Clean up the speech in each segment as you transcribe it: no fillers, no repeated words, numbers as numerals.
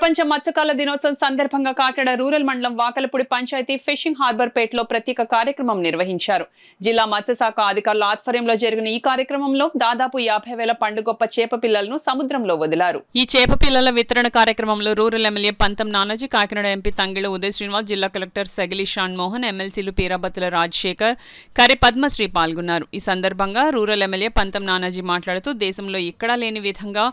ప్రపంచ మత్స్యకారుల దినోత్సవం సందర్భంగా కాకినాడ రూరల్ మండలం వాకలపూడి పంచాయతీ ఫిషింగ్ హార్బర్ పేటలో ప్రత్యేక కార్యక్రమం నిర్వహించారు. జిల్లా మత్స్యశాఖ అధికారుల ఆధ్వర్యంలో జరిగిన ఈ కార్యక్రమంలో దాదాపు 50,000 పండుగొప్ప చేప పిల్లలను సముద్రంలో వదిలారు. ఈ చేప పిల్లల వితరణ కార్యక్రమంలో రూరల్ ఎమ్మెల్యే పంతం నానాజీ, కాకినాడ ఎంపీ తంగిళ్ల ఉదయ్ శ్రీనివాస్, జిల్లా కలెక్టర్ సగిలి షాన్ మోహన్, ఎమ్మెల్సీలు పీరాబత్తుల రాజశేఖర్, కరి పద్మశ్రీ పాల్గొన్నారు. ఈ సందర్భంగా రూరల్ ఎమ్మెల్యే పంతం నానాజీ మాట్లాడుతూ దేశంలో ఎక్కడా లేని విధంగా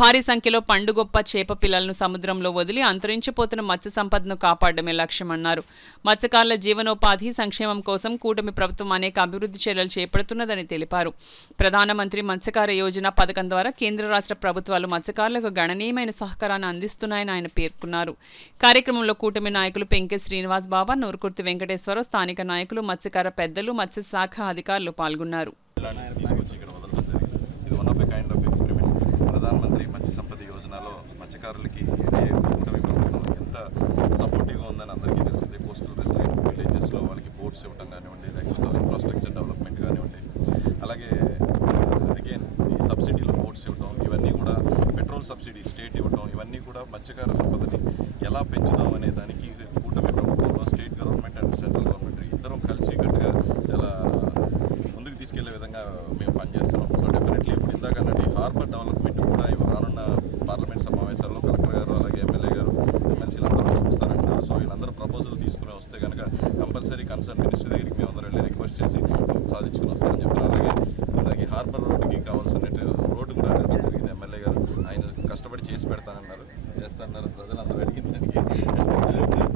భారీ సంఖ్యలో పండుగొప్ప చేప పిల్లలను సముద్రంలో వదిలి అంతరించిపోతున్న మత్స్య సంపదను కాపాడమే లక్ష్యమన్నారు. మత్స్యకారుల జీవనోపాధి సంక్షేమం కోసం కూటమి ప్రభుత్వం అనేక అభివృద్ధి చర్యలు చేపడుతున్నదని తెలిపారు. ప్రధానమంత్రి మత్స్యకార యోజన పథకం ద్వారా కేంద్ర రాష్ట్ర ప్రభుత్వాలు మత్స్యకారులకు గణనీయమైన సహకారాన్ని అందిస్తున్నాయని ఆయన పేర్కొన్నారు. కార్యక్రమంలో కూటమి నాయకులు పెంకె శ్రీనివాస్ బాబా, నూరుకుర్తి వెంకటేశ్వరరావు, స్థానిక నాయకులు, మత్స్యకార పెద్దలు, మత్స్యశాఖ అధికారులు పాల్గొన్నారు. ప్రధానమంత్రి మత్స్య సంపద యోజనలో మత్స్యకారులకి కూటమి ప్రభుత్వం ఎంత సపోర్టివ్గా ఉందని అందరికీ తెలిసిందే. కోస్టల్ రెసిడెంట్ విలేజెస్లో వాళ్ళకి బోట్స్ ఇవ్వడం కానివ్వండి, లేకపోతే ఇన్ఫ్రాస్ట్రక్చర్ డెవలప్మెంట్ కానివ్వండి, అలాగే అగైన్ ఈ సబ్సిడీలో బోట్స్ ఇవ్వడం, ఇవన్నీ కూడా పెట్రోల్ సబ్సిడీ స్టేట్ ఇవ్వడం, ఇవన్నీ కూడా మత్స్యకార సంపదని ఎలా పెంచుదాం అనే దానికి కూటమి ప్రభుత్వంలో state government and central government ఇద్దరం కలిసి కట్టుగా చాలా ముందుకు తీసుకెళ్లే విధంగా మేము పనిచేస్తున్నాం. సో డెఫినెట్లీ ఇప్పుడు ఇందాక అన్నట్టు హార్బర్ డెవలప్మెంట్ కూడా రానున్న పార్లమెంట్ సమావేశాల్లో కలెక్టర్ గారు, అలాగే ఎమ్మెల్యే గారు, ఎమ్మెల్సీలు అందరూ వస్తారంటారు. సో వీళ్ళందరూ ప్రపోజల్ తీసుకుని వస్తే కనుక కంపల్సరీ కన్సర్న్ మినిస్టర్ దగ్గరికి మేము అందరూ వెళ్ళి రిక్వెస్ట్ చేసి సాధించుకుని వస్తారని చెప్తున్నారు. అలాగే ఇందాక హార్బర్ రోడ్డుకి కావాల్సిన రోడ్డు కూడా అడగడం జరిగింది. ఎమ్మెల్యే గారు ఆయన కష్టపడి చేసి పెడతానన్నారు, చేస్తారన్నారు. ప్రజలందరూ అడిగిన దానికి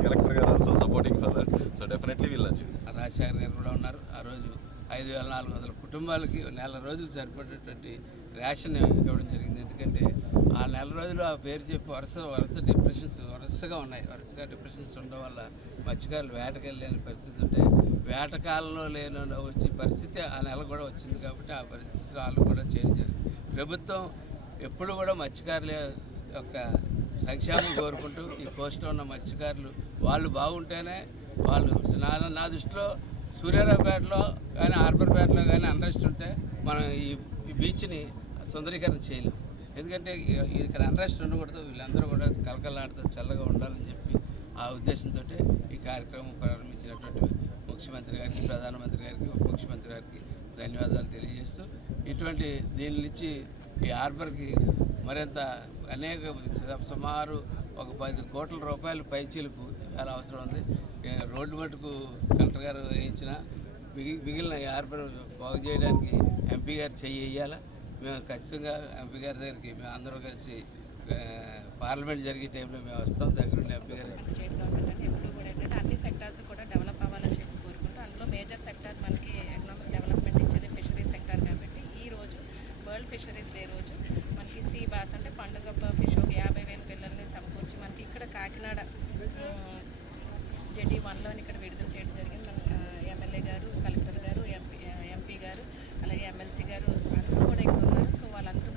కలెక్టర్ గారు also supporting for that. So definitely వీళ్ళొచ్చు. రాజశేఖర్ గారు కూడా ఉన్నారు. ఆ రోజు 5,400 కుటుంబాలకి నెల రోజులు సరిపడేటువంటి రేషన్ ఇవ్వడం జరిగింది. ఎందుకంటే ఆ నెల రోజులు ఆ పేరు చెప్పి వరుస డిప్రెషన్స్ వరుసగా ఉన్నాయి. వరుసగా డిప్రెషన్స్ ఉండడం వల్ల మత్స్యకారులు వేటకెళ్ళలేని పరిస్థితి ఉంటే వేటకాలంలో లేని వచ్చే పరిస్థితి ఆ నెల కూడా వచ్చింది. కాబట్టి ఆ పరిస్థితి వాళ్ళు కూడా చేయడం జరిగింది. ప్రభుత్వం ఎప్పుడు కూడా మత్స్యకారుల యొక్క సంక్షేమం కోరుకుంటూ ఈ కోస్ట్లో ఉన్న మత్స్యకారులు వాళ్ళు బాగుంటేనే వాళ్ళు నా దృష్టిలో సూర్యారావుపేటలో కానీ హార్బర్పేటలో కానీ అన్రెస్ట్ ఉంటే మనం ఈ బీచ్ని సుందరీకరణ చేయలేం. ఎందుకంటే ఇక్కడ అన్రెస్ట్ ఉండకూడదు, వీళ్ళందరూ కూడా కలకలాడుతూ చల్లగా ఉండాలని చెప్పి ఆ ఉద్దేశంతో ఈ కార్యక్రమం ప్రారంభించినటువంటి ముఖ్యమంత్రి గారికి, ప్రధానమంత్రి గారికి, ఉప ముఖ్యమంత్రి గారికి ధన్యవాదాలు తెలియజేస్తూ ఇటువంటి దీని నుంచి ఈ హార్బర్కి మరింత అనేక సుమారు ఒక 10 కోట్ల రూపాయలు పైచీలకు చాలా అవసరం ఉంది. రోడ్డు మటుకు కలెక్టర్ గారు వేయించిన మిగిలిన హార్బర్ బాగు చేయడానికి ఎంపీ గారు చెయ్యాలా. మేము ఖచ్చితంగా ఎంపీ గారి దగ్గరికి మేము అందరూ కలిసి పార్లమెంట్ జరిగే టైంలో మేము వస్తాం. దగ్గరుండి ఎంపీ గారు స్టేట్ గవర్నమెంట్ అంటే ఎప్పుడు కూడా ఏంటంటే అన్ని సెక్టార్స్ కూడా డెవలప్ అవ్వాలని చెప్పి కోరుకుంటూ అందులో మేజర్ సెక్టార్ మనకి ఎకనామిక్ డెవలప్మెంట్ ఇచ్చేది ఫిషరీస్ సెక్టార్. కాబట్టి ఈరోజు వరల్డ్ ఫిషరీస్ డే రోజు మనకి సీ బాస్ అంటే పండుగ ఫిష్ ఒక 50,000 పిల్లల్ని సమకూర్చి మనకి ఇక్కడ కాకినాడ జెటీ 1లోని ఇక్కడ విడుదల చేయడం జరిగింది. మన ఎమ్మెల్యే గారు, కలెక్టర్ గారు, ఎంపీ గారు, అలాగే ఎమ్మెల్సీ గారు అందరూ కూడా ఇక్కడ ఉన్నారు. సో వాళ్ళందరూ